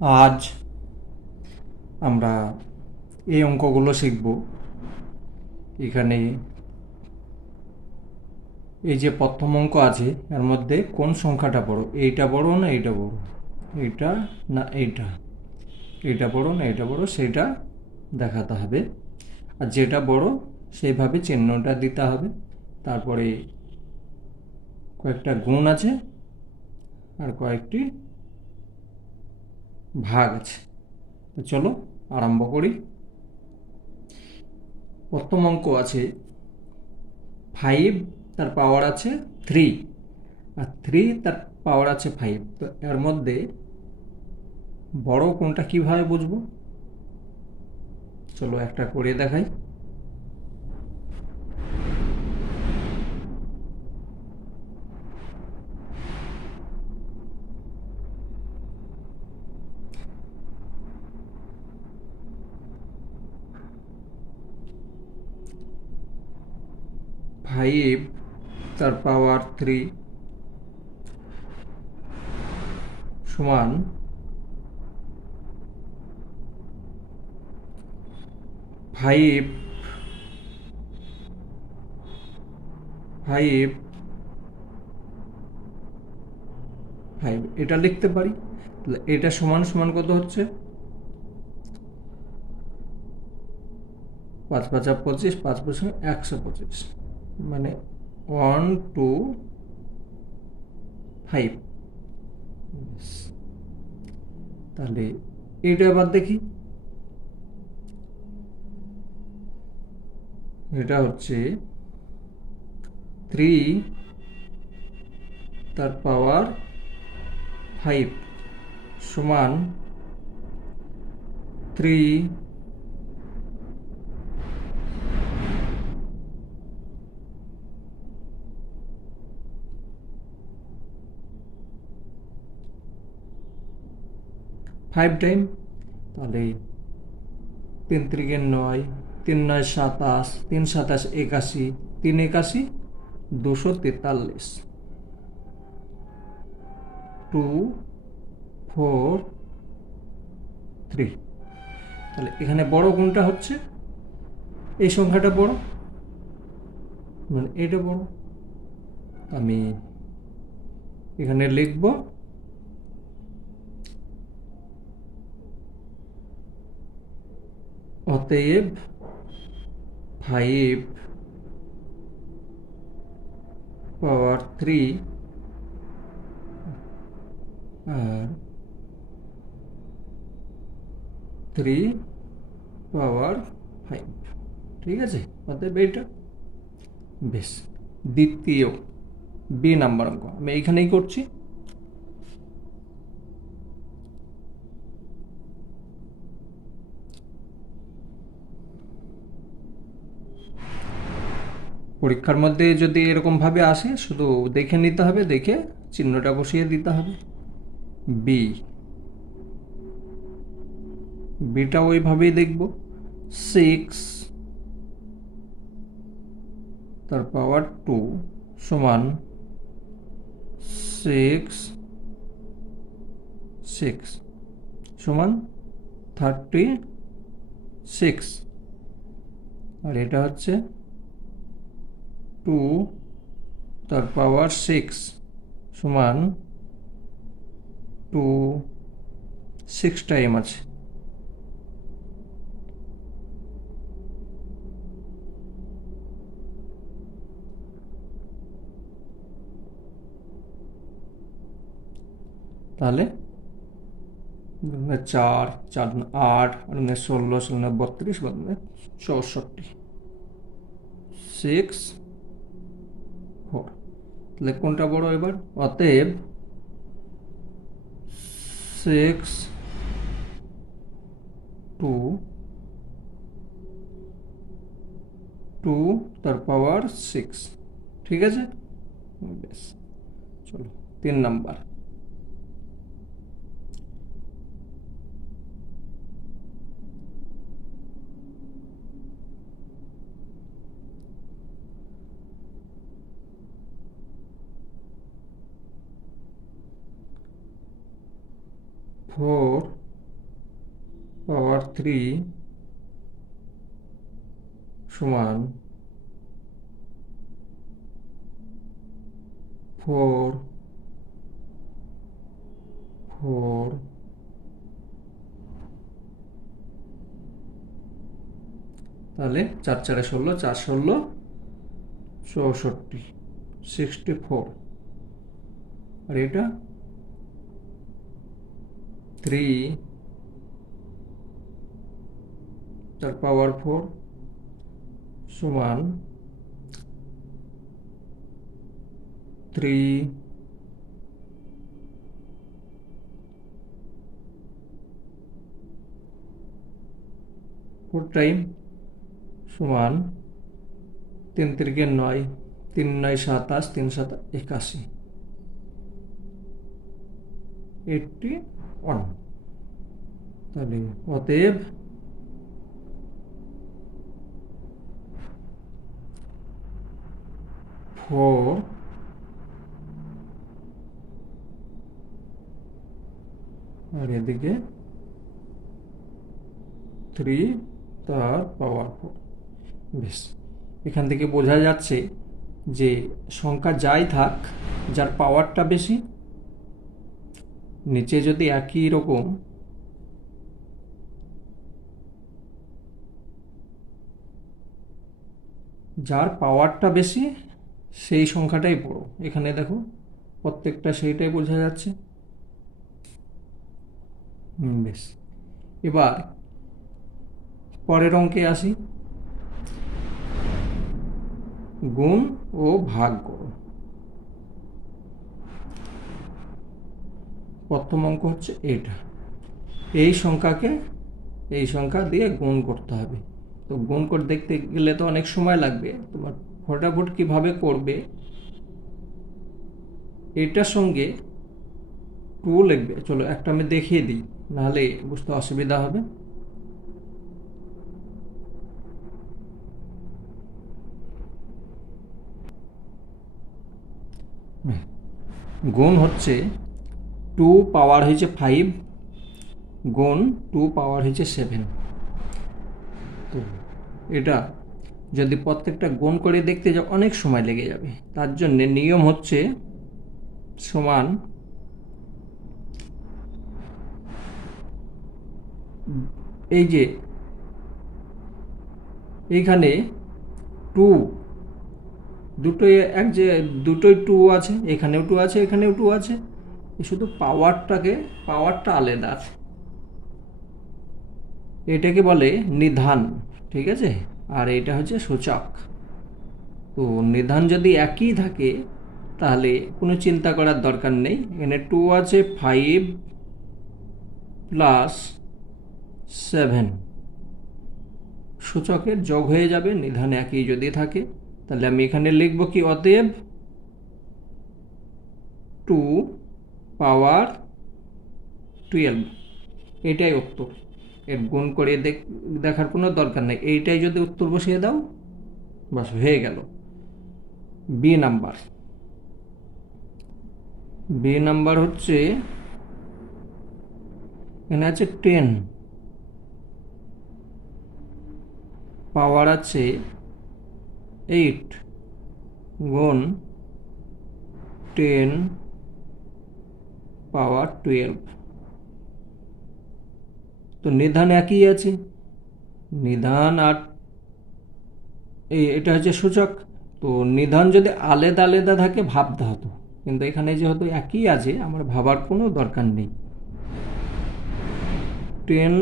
আজ আমরা এই অঙ্কগুলো শিখব। এখানে এই যে প্রথম অঙ্ক আছে, এর মধ্যে কোন সংখ্যাটা বড়? এইটা বড় না এইটা বড়? এইটা না এইটা? এইটা বড় না এটা বড়? সেটা দেখাতে হবে। আর যেটা বড়, সেইভাবে চিহ্নটা দিতে হবে। তারপরে কয়েকটা গুণ আছে আর কয়েকটি ভাগ আছে। চলো আরম্ভ করি। প্রথম অঙ্ক আছে ফাইভ তার পাওয়ার আছে থ্রি আর থ্রি তার পাওয়ার আছে ফাইভ তো এর মধ্যে বড় কোনটা কীভাবে বুঝব? চলো একটা করে দেখাই। ফাইভ তার পাওয়ার থ্রি সমান ফাইভ ফাইভ ফাইভ এটা লিখতে পারি? এটা সমান সমান কত হচ্ছে? পাঁচ পাঁচা পঁচিশ, পাঁচ পঁচিশ, একশো পঁচিশ। মানে ওয়ান টু ফাইভ তাহলে এটা এবার দেখি। এটা হচ্ছে থ্রি তার পাওয়ার ফাইভ সমান থ্রি ফাইভ টাইম তাহলে তিন ত্রিকের নয়, তিন নয় সাতাশ, তিন সাতাশ একাশি, তিন একাশি দুশো তেতাল্লিশ। টু ফোর থ্রি তাহলে এখানে বড় কোনটা হচ্ছে, এই সংখ্যাটা বড়। মানে এটা বড়। আমি এখানে লিখব অতএব ফাইভ পাওয়ার থ্রি আর থ্রি পাওয়ার ফাইভ। ঠিক আছে? অতএব এইটা। বেশ। দ্বিতীয়, বি নাম্বার অঙ্ক। আমি এইখানেই করছি। পরীক্ষার মধ্যে যদি এরকমভাবে আসে, শুধু দেখে নিতে হবে, দেখে চিহ্নটা বসিয়ে দিতে হবে। বি বিটা ওইভাবেই দেখব। সিক্স তার পাওয়ার টু সমান সিক্স সিক্স সমান থার্টি সিক্স আর এটা হচ্ছে টু তার পাওয়ার সিক্স সমান টু সিক্স টাইম আছে তাহলে চার চার আট আর ষোলো ষোলো বত্রিশ চৌষট্টি সিক্স ফোর তাহলে কোনটা বড় এবার। অতএব সিক্স টু টু তার পাওয়ার সিক্স ঠিক আছে? বেশ, চলো, তিন নাম্বার। ফোর থ্রি সমান ফোর ফোর তাহলে চার চারে ষোলো, চার ষোলো, চৌষট্টি সিক্সটি ফোর আর এটা? থ্রি তার পাওয়ার ফোর সমান থ্রি ফোর টাইম সমান তিন তিরিকে নয় তিন নয় সাতাশ তিন সাত একাশি এইটটি ওয়ান তাহলে অতএব ফোর আর এদিকে থ্রি তার পাওয়ার ফোর। বেশ। এখান থেকে বোঝা যাচ্ছে যে সংখ্যা যাই থাক, যার পাওয়ারটা বেশি নিচে যদি একই রকম, যার পাওয়ারটা বেশি, সেই সংখ্যাটাই বড়। এখানে দেখো, প্রত্যেকটা সেইটাই বোঝা যাচ্ছে। বেশ। এবার, পরের অঙ্কে আসি। গুণ ও ভাগ করো। প্রথম অঙ্ক হচ্ছে এটা। এই সংখ্যাকে এই সংখ্যা দিয়ে গুণ করতে হবে। তো গুণ করে, দেখতে গেলে তো অনেক সময় লাগবে। তোমার ফটাফট কীভাবে করবে? এটার সঙ্গে টু লিখবে। চলো একটা আমি দেখিয়ে দিই, নাহলে বুঝতে অসুবিধা হবে। গুণ হচ্ছে টু পাওয়ার হয়েছে ফাইভ গুণ টু পাওয়ার হয়েছে সেভেন তো এটা যদি প্রত্যেকটা গুণ করে দেখতে যাও, অনেক সময় লেগে যাবে। তার জন্যে নিয়ম হচ্ছে সমান এই যে এইখানে টু দুটোই এক যে দুটোই টু আছে, এখানেও টু আছে, এখানেও টু আছে। শুধু পাওয়ারটাকে পাওয়ারটা আলাদা আছে। এটাকে বলে নিধান, ঠিক আছে? আর এটা হচ্ছে সূচক। তো নিধান যদি একই থাকে, তাহলে কোনো চিন্তা করার দরকার নেই। এখানে টু আছে ফাইভ প্লাস সেভেন সূচকের যোগ হয়ে যাবে, নিধান একই যদি থাকে, তাহলে আমি এখানে লিখব কি, অতএব টু পাওয়ার টুয়েলভ। এটাই উত্তর। এর গুণ করে দেখ দেখার কোনো দরকার নেই। এইটাই যদি উত্তর বসিয়ে দাও, বাস হয়ে গেল। বি নাম্বার বি নাম্বার হচ্ছে, এখানে আছে টেন পাওয়ার আছে এইট গুণ টেন পাওয়ার টুয়েলভ। তো নিধান একই আছে? নিধান আর এই এটা হচ্ছে সূচক। তো নিধান যদি আলাদা আলাদা থাকে, ভাবতে হতো। কিন্তু এখানে যেহেতু একই আছে, আমার ভাবার কোনো দরকার নেই। Ten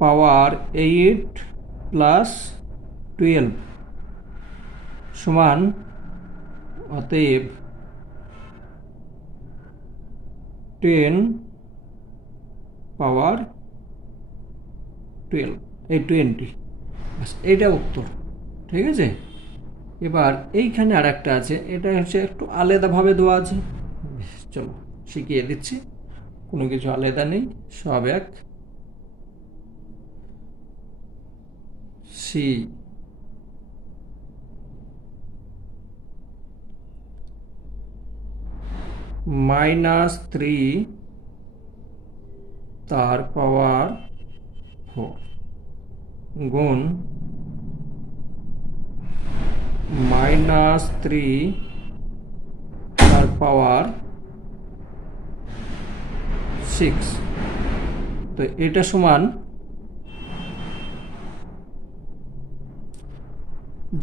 power eight plus twelve সমান অতএব টেন পাওয়ার টুয়েলভ এই টোয়েন্টি বাস এইটা উত্তর, ঠিক আছে? এবার এইখানে আর একটা আছে, এটা হচ্ছে একটু আলাদাভাবে দেওয়া আছে। চলো, শিখিয়ে দিচ্ছি। কোনো কিছু আলাদা নেই, সব এক। সি মাইনাস থ্রি তার পাওয়ার ফোর গুণ মাইনাস থ্রি তার পাওয়ার সিক্স। তো এটা সমান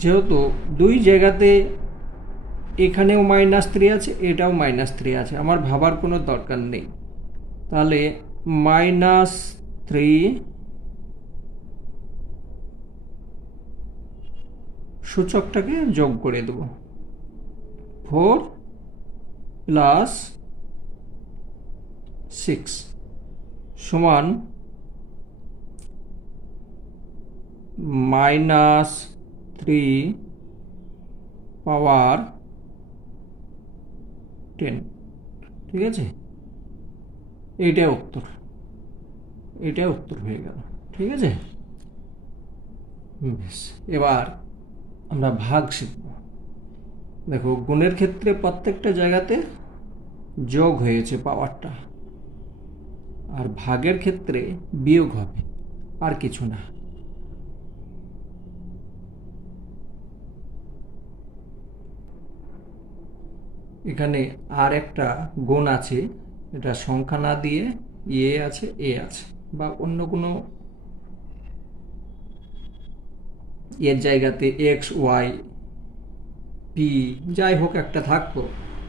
যেহেতু দুই জায়গাতে এখানেও মাইনাস থ্রি আছে, এটাও মাইনাস থ্রি আছে। আমার ভাবার কোনো দরকার নেই। তাহলে মাইনাস থ্রি সূচকটাকে যোগ করে দেব। ফোর প্লাস সিক্স সমান মাইনাস থ্রি পাওয়ার টেন। ঠিক আছে? এইটাই উত্তর। এটাই উত্তর হয়ে গেল। ঠিক আছে? বেশ, এবার আমরা ভাগ শিখব। দেখো, গুণের ক্ষেত্রে প্রত্যেকটা জায়গাতে যোগ হয়েছে পাওয়ারটা। আর ভাগের ক্ষেত্রে বিয়োগ হবে। আর কিছু না। এখানে আর একটা গুণ আছে, এটা সংখ্যা না দিয়ে এ আছে এ আছে, বা অন্য কোনো এর জায়গাতে এক্স ওয়াই পি যাই হোক একটা থাকতো।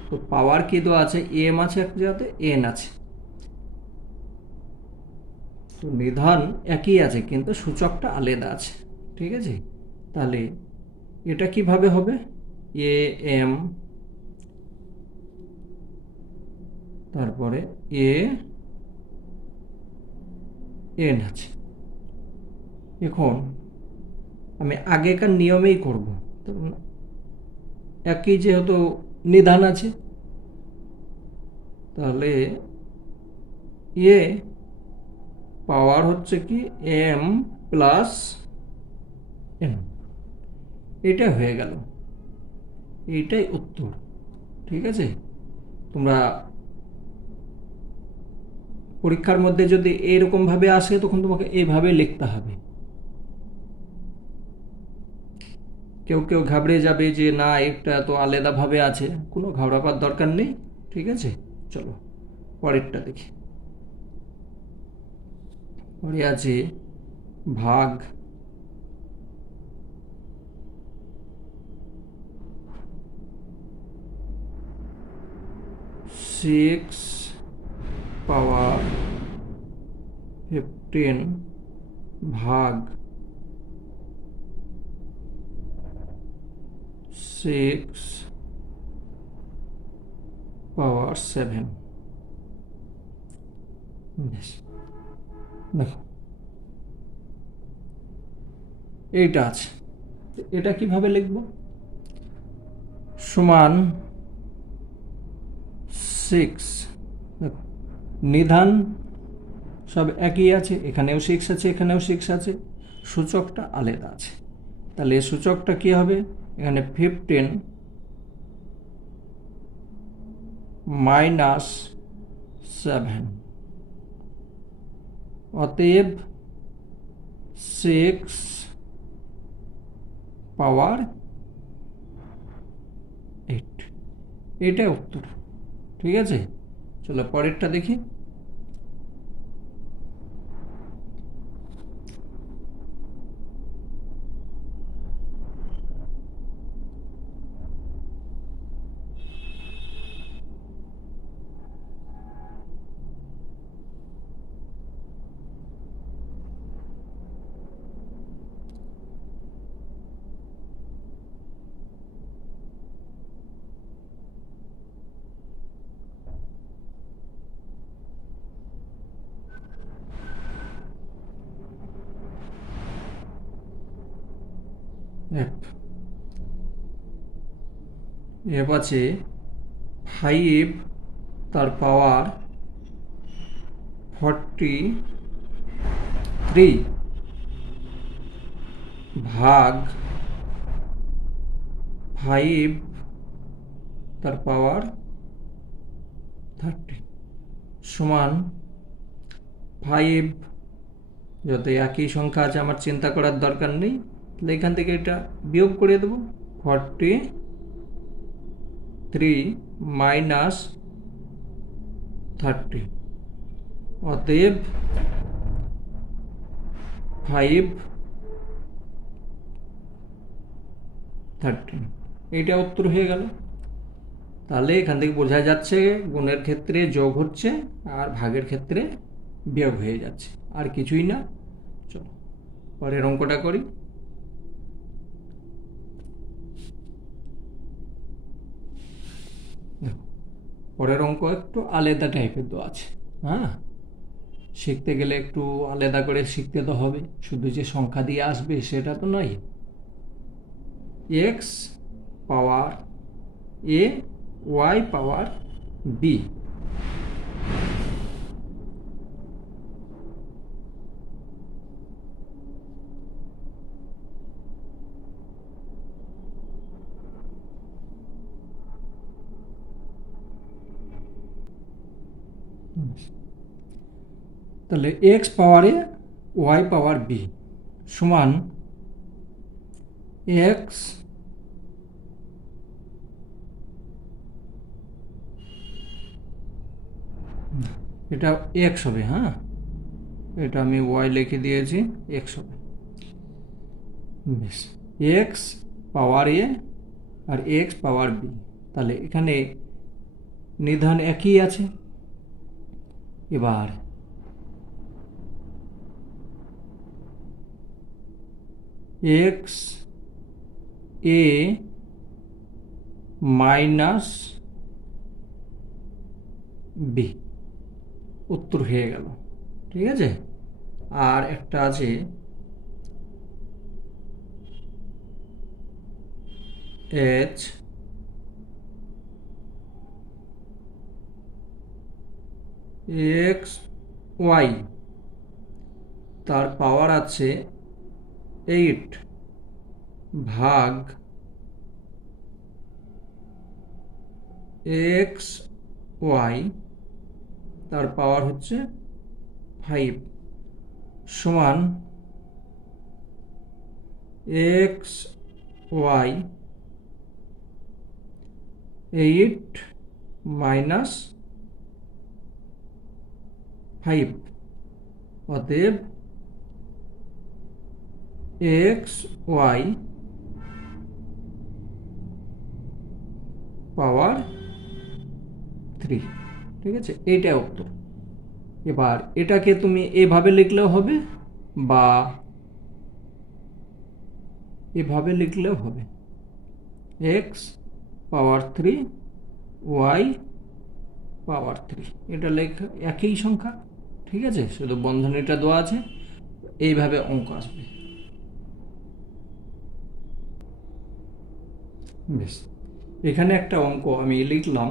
তো পাওয়ার কি দেওয়া আছে? এম আছে এক জায়গাতে এন আছে। তো নিধান একই আছে, কিন্তু সূচকটা আলাদা আছে, ঠিক আছে? তাহলে এটা কীভাবে হবে? এ এম তারপরে এ এন আছে। এখন আমি আগেকার নিয়মেই করব। একই যেহেতু নিধান আছে, তাহলে এ পাওয়ার হচ্ছে কি এম প্লাস এন এটা হয়ে গেল। এইটাই উত্তর। ঠিক আছে? তোমরা পরীক্ষার মধ্যে যদি এইরকমভাবে আসে, তখন তোমাকে এইভাবে লিখতে হবে। কেউ কেউ ঘাবড়ে যাবে যে, না একটা তো আলাদাভাবে আছে। কোনো ঘাবড়াবার দরকার নেই, ঠিক আছে? চলো, পরেরটা দেখি। পরে আছে ভাগ। সিক্স পাওয়ার ফিফটিন ভাগ সিক্স পাওয়ার সেভেন দেখো। এইটা আছে। এটা কীভাবে লিখব? সমান সিক্স নিধান, সব একই আছে, এখানেও সিক্স আছে, এখানেও সিক্স আছে, সূচকটা আলাদা আছে। তাহলে সূচকটা কি হবে? এখানে ফিফটিন মাইনাস সেভেন অতএব সিক্স পাওয়ার এইট এটাই উত্তর, ঠিক আছে? চলো পরেরটা দেখি। এফ এফ আছে। ফাইভ তার পাওয়ার ফর্টি থ্রি ভাগ ফাইভ তার পাওয়ার থার্টি সমান ফাইভ যত একই সংখ্যা আছে, আমার চিন্তা করার দরকার নেই। তাহলে এখান থেকে এটা বিয়োগ করে দেবো। ফর্টি থ্রি মাইনাস থার্টি অতএব ফাইভ থার্টিন এইটা উত্তর হয়ে গেল। তাহলে এখান থেকে বোঝা যাচ্ছে গুণের ক্ষেত্রে যোগ হচ্ছে আর ভাগের ক্ষেত্রে বিয়োগ হয়ে যাচ্ছে। আর কিছুই না। চলো, পরের অঙ্কটা করি দেখো, পরের অঙ্ক একটু আলাদা টাইপের তো আছে। হ্যাঁ? শিখতে গেলে একটু আলাদা করে শিখতে তো হবে। শুধু যে সংখ্যা দিয়ে আসবে সেটা তো নয়। X power a y power b তাহলে এক্স পাওয়ারে ওয়াই পাওয়ার বি সমান এক্স এটা এক্স হবে হ্যাঁ? এটা আমি ওয়াই লিখে দিয়েছি এক্স হবে। বেশ এক্স পাওয়ার এ আর এক্স পাওয়ার বি তাহলে এখানে নিধান একই আছে। এবার এক্স এ মাইনাস বি। উত্তর হয়ে গেল। ঠিক আছে? আর একটা আছে এইচ এক্স ওয়াই। তার পাওয়ার আছে এইট ভাগ এক্স ওয়াই তার পাওয়ার হচ্ছে ফাইভ সমান x y eight minus five অতএব এক্স ওয়াই পাওয়ার থ্রি ঠিক আছে? এইটা উত্তর। এবার এটাকে তুমি এভাবে লিখলেও হবে বা এভাবে লিখলেও হবে। X power three y power three এটা লেখা একই সংখ্যা, ঠিক আছে? শুধু বন্ধনীটা দেওয়া আছে। এইভাবে অঙ্ক আসবে। বেশ। এখানে একটা অঙ্ক আমি লিখলাম।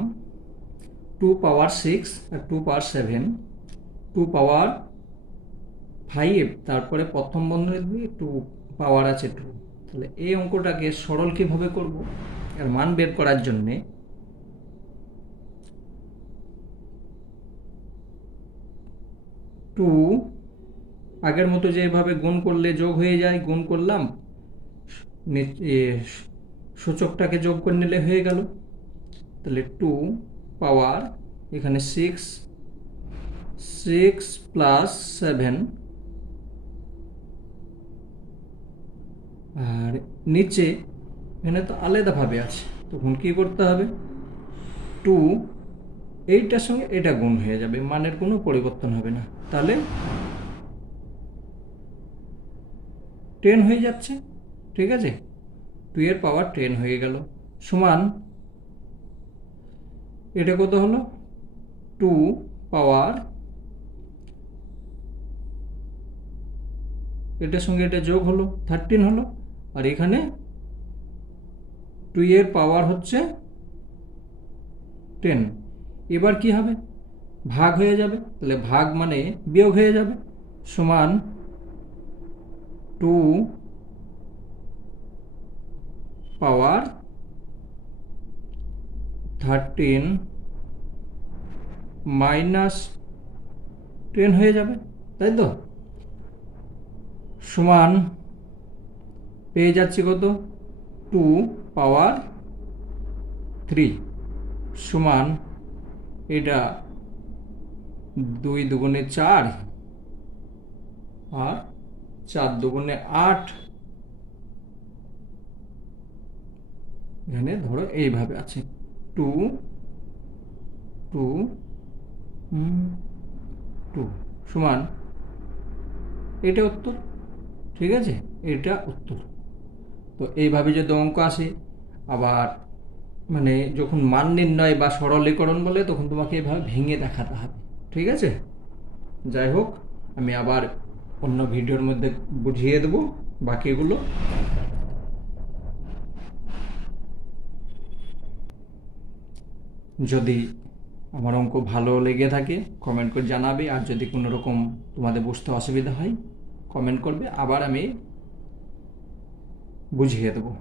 টু পাওয়ার সিক্স আর two power seven two power five তারপরে প্রথম বন্ধনী টু পাওয়ার আছে টু তাহলে এই অঙ্কটাকে সরল কীভাবে করব? এর মান বের করার জন্যে। টু আগের মতো যেভাবে গুণ করলে যোগ হয়ে যায়, গুণ করলাম। সূচকটাকে যোগ করে নিলে হয়ে গেল। তাহলে টু পাওয়ার এখানে সিক্স সিক্স প্লাস সেভেন আর নিচে এখানে তো আলাদাভাবে আছে। তখন কি করতে হবে? টু এইটার সঙ্গে এটা গুণ হয়ে যাবে, মানের কোনো পরিবর্তন হবে না। তাহলে টেন হয়ে যাচ্ছে, ঠিক আছে? টু এর পাওয়ার টেন হয়ে গেল। সমান, এটা কত হলো? টু পাওয়ার, এটার সঙ্গে এটা যোগ হলো থার্টিন হলো। আর এখানে টু এর পাওয়ার হচ্ছে টেন এবার কি হবে? ভাগ হয়ে যাবে। তাহলে ভাগ মানে বিয়োগ হয়ে যাবে। সমান two power thirteen minus ten হয়ে যাবে, তাই তো? সমান পেয়ে যাচ্ছি কত? Two power three. সমান এটা দুই দুগুণে চার আর চার দুগুণে আট এখানে ধরো এইভাবে আছে। টু টু টু, সমান। এটা উত্তর, ঠিক আছে? এটা উত্তর। তো এইভাবে যদি অঙ্ক আসে, আবার মানে যখন মান নির্ণয় বা সরলীকরণ বলে, তখন তোমাকে এভাবে ভেঙে দেখাতে হবে, ঠিক আছে? যাই হোক, আমি আবার অন্য ভিডিওর মধ্যে বুঝিয়ে দেবো বাকিগুলো। যদি আমার অঙ্ক ভালো লেগে থাকে কমেন্ট করে জানাবে। আর যদি কোনো রকম তোমাদের বুঝতে অসুবিধা হয় কমেন্ট করবে। আবার আমি বুঝিয়ে দেবো।